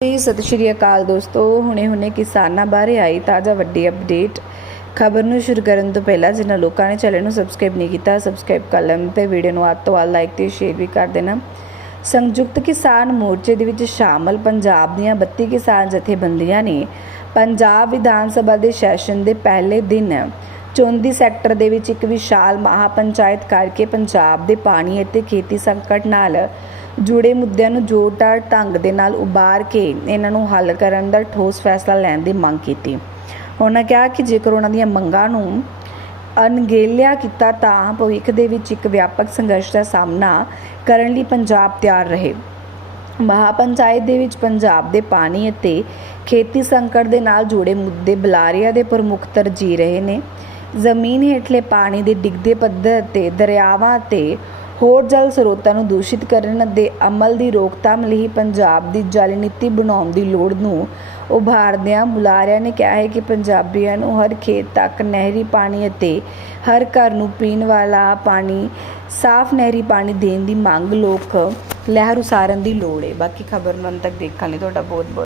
ਜੀ, ਸਤਿ ਸ਼੍ਰੀ ਅਕਾਲ ਦੋਸਤੋ। ਹੁਣੇ-ਹੁਣੇ ਕਿਸਾਨਾਂ ਬਾਰੇ ਆਈ ਤਾਜ਼ਾ ਵੱਡੀ ਅਪਡੇਟ ਖਬਰ ਨੂੰ ਸ਼ੁਰੂ ਕਰਨ ਤੋਂ ਪਹਿਲਾਂ ਜਿਨ੍ਹਾਂ ਲੋਕਾਂ ਨੇ ਚੈਨਲ ਨੂੰ ਸਬਸਕ੍ਰਾਈਬ ਨਹੀਂ ਕੀਤਾ ਸਬਸਕ੍ਰਾਈਬ ਕਰ ਲੈਣ ਤੇ ਵੀਡੀਓ ਨੂੰ ਵੱਧ ਤੋਂ ਵੱਧ ਲਾਈਕ ਤੇ ਸ਼ੇਅਰ ਵੀ ਕਰ ਦੇਣਾ। ਸੰਯੁਕਤ ਕਿਸਾਨ ਮੋਰਚੇ ਦੇ ਵਿੱਚ ਸ਼ਾਮਲ ਪੰਜਾਬ ਦੀਆਂ 32 ਕਿਸਾਨ ਜਥੇਬੰਦੀਆਂ ਨੇ ਪੰਜਾਬ ਵਿਧਾਨ ਸਭਾ ਦੇ ਸੈਸ਼ਨ ਦੇ ਪਹਿਲੇ ਦਿਨ ਚੌਂਦੀ ਸੈਕਟਰ ਦੇ ਵਿੱਚ ਇੱਕ ਵਿਸ਼ਾਲ ਮਹਾਪੰਚਾਇਤ ਕਰਕੇ ਪੰਜਾਬ ਦੇ ਪਾਣੀ ਅਤੇ ਖੇਤੀ ਸੰਕਟ ਨਾਲ ਜੁੜੇ ਮੁੱਦਿਆਂ ਨੂੰ ਜੋਰਦਾਰ ਢੰਗ ਦੇ ਨਾਲ ਉਭਾਰ ਕੇ ਇਹਨਾਂ ਨੂੰ ਹੱਲ ਕਰਨ ਦਾ ਠੋਸ ਫੈਸਲਾ ਲੈਣ ਦੀ ਮੰਗ ਕੀਤੀ। ਉਹਨਾਂ ਕਿਹਾ ਕਿ ਜੇਕਰ ਉਹਨਾਂ ਦੀਆਂ ਮੰਗਾਂ ਨੂੰ ਅਣਗਹਿਲਿਆ ਕੀਤਾ ਤਾਂ ਭਵਿੱਖ ਦੇ ਵਿੱਚ ਇੱਕ ਵਿਆਪਕ ਸੰਘਰਸ਼ ਦਾ ਸਾਹਮਣਾ ਕਰਨ ਲਈ ਪੰਜਾਬ ਤਿਆਰ ਰਹੇ। ਮਹਾਪੰਚਾਇਤ ਦੇ ਵਿੱਚ ਪੰਜਾਬ ਦੇ ਪਾਣੀ ਅਤੇ ਖੇਤੀ ਸੰਕਟ ਦੇ ਨਾਲ ਜੁੜੇ ਮੁੱਦੇ ਬੁਲਾਰਿਆਂ ਦੇ ਪ੍ਰਮੁੱਖ ਤਰਜੀਹ ਰਹੇ ਨੇ। ਜ਼ਮੀਨ ਹੇਠਲੇ ਪਾਣੀ ਦੇ ਡਿੱਗਦੇ ਪੱਧਰ ਤੇ ਦਰਿਆਵਾਂ ਤੇ ਹੋਰ ਜਲ ਸਰੋਤਾਂ ਨੂੰ ਦੂਸ਼ਿਤ ਕਰਨ ਦੇ ਅਮਲ ਦੀ ਰੋਕਥਾਮ ਲਈ ਪੰਜਾਬ ਦੀ ਜਲ ਨੀਤੀ ਬਣਾਉਣ ਦੀ ਲੋੜ ਨੂੰ ਉਭਾਰਦਿਆਂ ਬੁਲਾਰਿਆਂ ਨੇ ਕਿਹਾ ਹੈ ਕਿ ਪੰਜਾਬੀਆਂ ਨੂੰ ਹਰ ਖੇਤ ਤੱਕ ਨਹਿਰੀ ਪਾਣੀ ਅਤੇ ਹਰ ਘਰ ਨੂੰ ਪੀਣ ਵਾਲਾ ਪਾਣੀ, ਸਾਫ਼ ਨਹਿਰੀ ਪਾਣੀ ਦੇਣ ਦੀ ਮੰਗ ਲੋਕ ਲਹਿਰ ਉਸਾਰਨ ਦੀ ਲੋੜ ਹੈ। ਬਾਕੀ ਖਬਰ ਨੂੰ ਅੰਤ ਤੱਕ ਦੇਖਣ ਲਈ ਤੁਹਾਡਾ ਬਹੁਤ ਬਹੁਤ